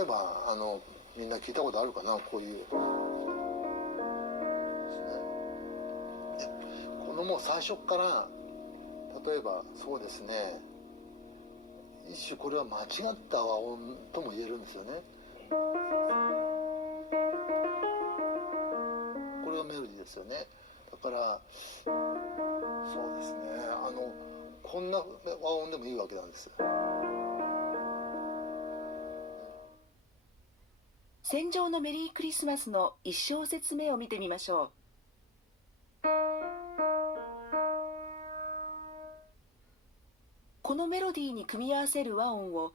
例えばみんな聞いたことあるかな、こういうですね。でこのもう最初から例えばそうですね、一種これは間違った和音とも言えるんですよね。これがメロディーですよね。だからそうですね、こんな和音でもいいわけなんです。戦場のメリークリスマスの1小節目を見てみましょう。このメロディーに組み合わせる和音を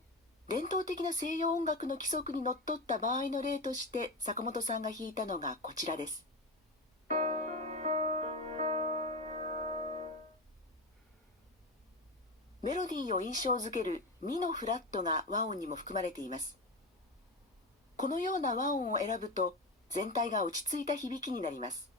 伝統的な西洋音楽の規則にのっとった場合の例として坂本さんが弾いたのがこちらです。メロディーを印象づけるミのフラットが和音にも含まれています。このような和音を選ぶと全体が落ち着いた響きになります。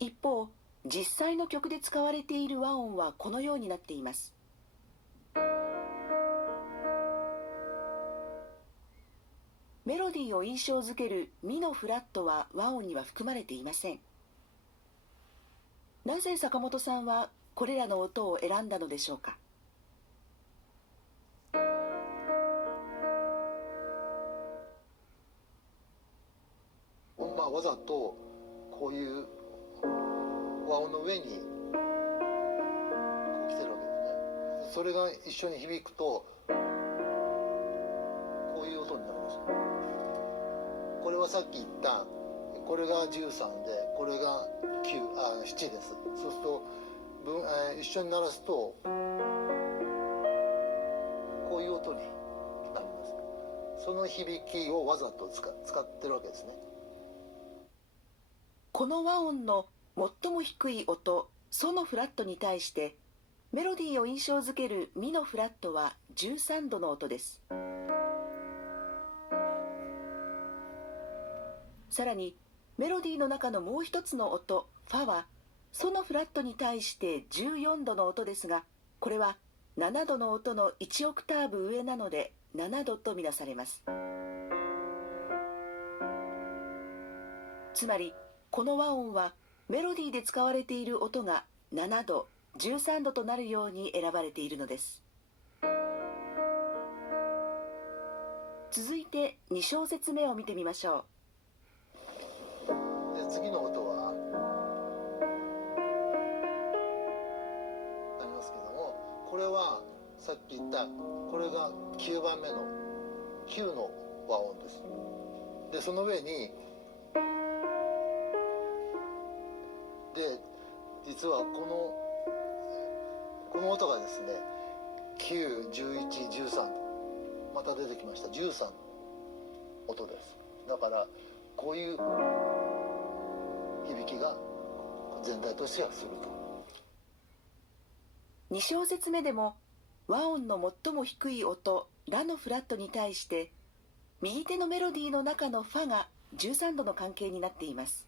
一方、実際の曲で使われている和音はこのようになっています。メロディーを印象づけるミのフラットは和音には含まれていません。なぜ坂本さんはこれらの音を選んだのでしょうか。わざとこういう和音の上にこう来てるわけですね。それが一緒に響くとこういう音になります。これはさっき言ったこれが13でこれが7です。そうすると一緒に鳴らすとこういう音になります。その響きをわざと使ってるわけですね。この和音の最も低い音ソのフラットに対してメロディーを印象づけるミのフラットは13度の音です。さらにメロディーの中のもう一つの音ファはソのフラットに対して14度の音ですが、これは7度の音の1オクターブ上なので7度とみなされます。つまりこの和音はメロディーで使われている音が7度、13度となるように選ばれているのです。続いて2小節目を見てみましょう。で次の音はなりますけども、これはさっき言ったこれが9番目の9の和音です。でその上にで実はこの音がですね9、11、13また出てきました13音です。だからこういう響きが全体としてはすると。2小節目でも和音の最も低い音ラのフラットに対して右手のメロディーの中のファが13度の関係になっています。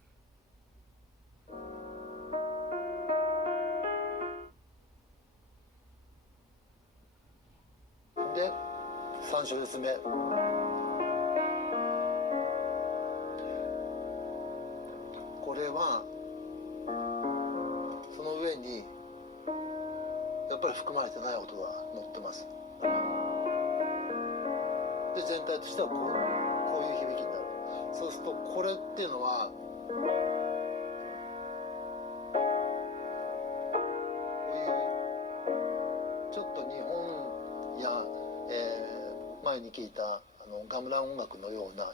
で3小節目これはその上にやっぱり含まれてない音が乗ってます。で全体としてはこういう響きになる。そうするとこれっていうのはこういうちょっと日本や、前に聞いたガムラン音楽のような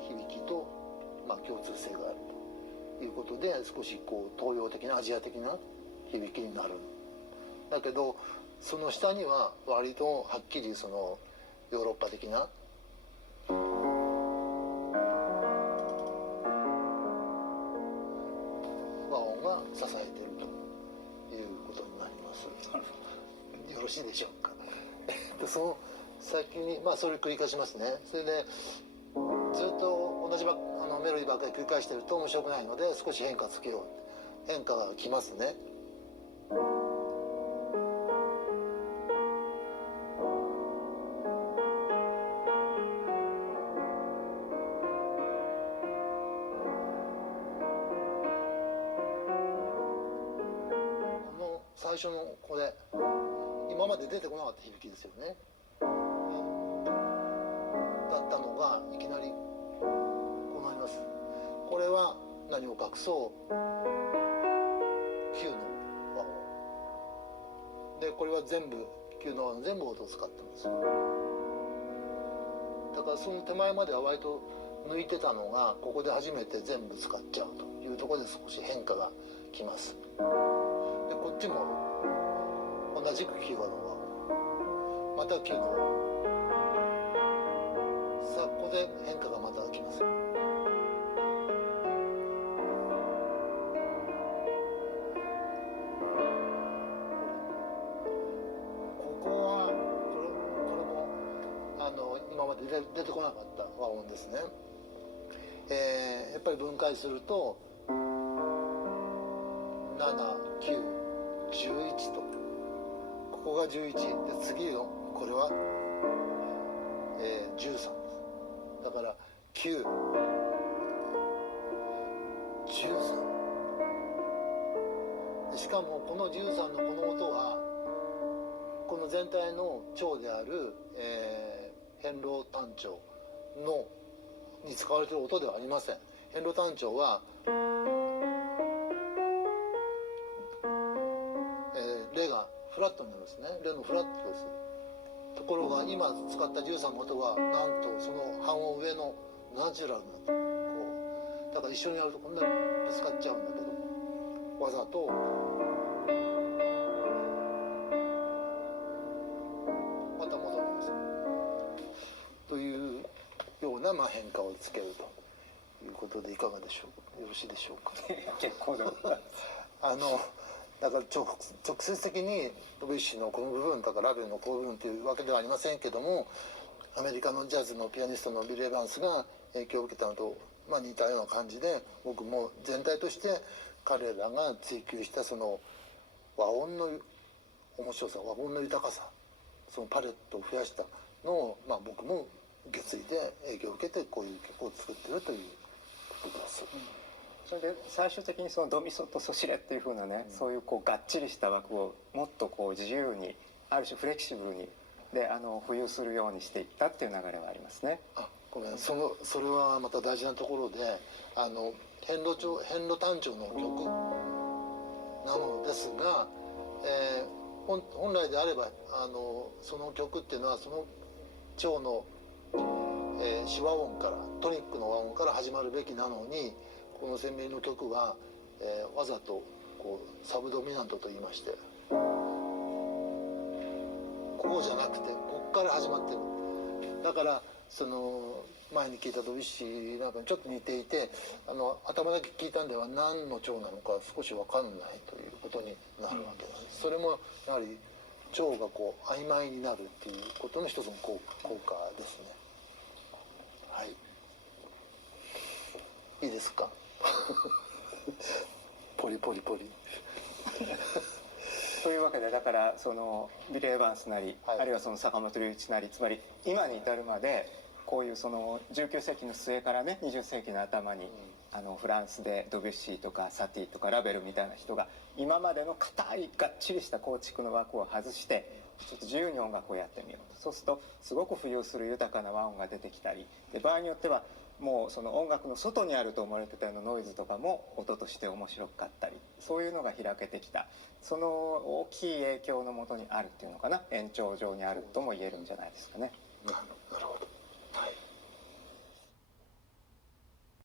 響き。と、共通性があるということで少しこう東洋的なアジア的な響きになる。だけどその下には割とはっきりそのヨーロッパ的な和音が支えているということになります。よろしいでしょうか。その先にそれ繰り返しますね。それでずっと同じメロディーばっかり繰り返してると面白くないので少し変化つけよう。変化がきますね。最初のこれ今まで出てこなかった響きですよね。だったのがいきなりこうなります。これは何を隠そう9の和音で、これは全部9の和音全部音を使ってます。だからその手前までは割と抜いてたのがここで初めて全部使っちゃうというところで少し変化がきます。でこっちも同じく9和の和音、また9の和音、さあここで変化がまたきます。ここはこれも今まで出てこなかった和音ですね。やっぱり分解すると7、9、11と、ここが11で次のこれは、13です。だから9、13で、しかもこの13のこの音はこの全体の調である、変ロ単調のに使われている音ではありません。変ロ単調は、レがフラットになりますね。レのフラットです。ところが今使った13の音はなんとその半音上のナチュラルなこう、だから一緒にやるとこんなにぶつかっちゃうんだけども、わざとまた戻りますというような変化をつけるということでいかがでしょう、よろしいでしょうか。結構でございますだから直接的にドビュッシーのこの部分とかラベルのこの部分というわけではありませんけども、アメリカのジャズのピアニストのビル・エヴァンスが影響を受けたのと、似たような感じで、僕も全体として彼らが追求したその和音の面白さ、和音の豊かさ、そのパレットを増やしたのを、僕も受け継いで影響を受けてこういう曲を作ってるということです。それで最終的にそのドミソとソシレっていう風なね、そういうがっちりした枠をもっと自由に、ある種フレキシブルにで浮遊するようにしていったっていう流れはありますね。ごめん、それはまた大事なところで、変ロ単調の曲なのですが、本来であればその曲っていうのはその調の、手話音からトニックの和音から始まるべきなのに、この鮮明の曲は、わざとサブドミナントと言いまして、こうじゃなくてこっから始まってる。だからその前に聞いたドビュッシーなんかにちょっと似ていて、頭だけ聞いたんでは何の調なのか少し分かんないということになるわけなんです。それもやはり調が曖昧になるっていうことの一つの効果ですね。はい、いいですか。ポリポリポリというわけで、だからそのビル・エヴァンスなり、はい、あるいはその坂本龍一なり、つまり今に至るまでこういうその19世紀の末からね20世紀の頭に、フランスでドビュッシーとかサティとかラベルみたいな人が今までの硬いがっちりした構築の枠を外してちょっと自由に音楽をやってみようと。そうするとすごく浮遊する豊かな和音が出てきたりで、場合によってはもうその音楽の外にあると思われてたようなノイズとかも音として面白かったり、そういうのが開けてきた、その大きい影響のもとにあるっていうのかな、延長上にあるとも言えるんじゃないですかね。なるほど。